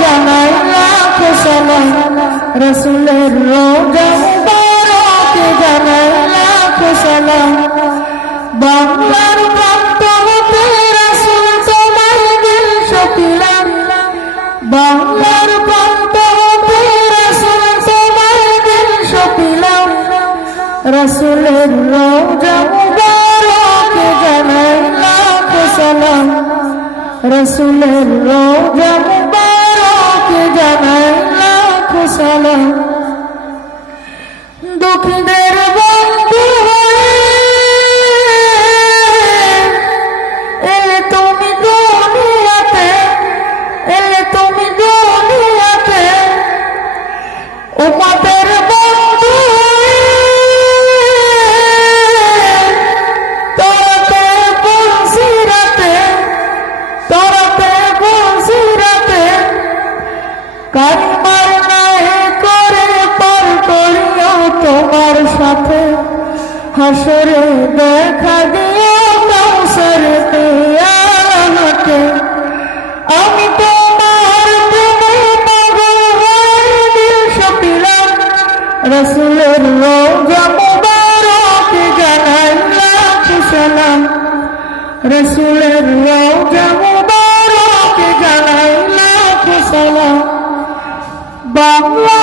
জানাই লাখ সালাম, রসুলের রোজা মুবারকে জানাই লাখ সালাম। বাংলার প্রান্ত হতে রাসূল তোমায় দিল সপিলাম, বাংলার প্রান্ত হতে রাসূল তোমায় দিল সপিলাম, রসুলের রোজা মুবারকে জানাই লাখ সালাম, রসুলের রোজা মুবারকে জানাই লাখ সালাম। দুঃখীদের বন্ধু হয়ে এলে তুমি দুনিয়াতে, এলে তুমি দুনিয়াতে, উম্মতের বন্ধু হয়ে তোরাতে বলসিরাতে, তোরাতে বলসিরাতে কালিমার নাহে করে পার করিও তোমার সাথে, হাসরে দেখা দিও কাউসার পিয়ালাতে। আমি তোমার প্রেমে পাগল হয়ে দিল সপিলাম, রসুলের রোজা মুবারকে জানাই লাখ সালাম, রসুলের রোজা মুবারকে জানাই লাখ সালাম। বাংলা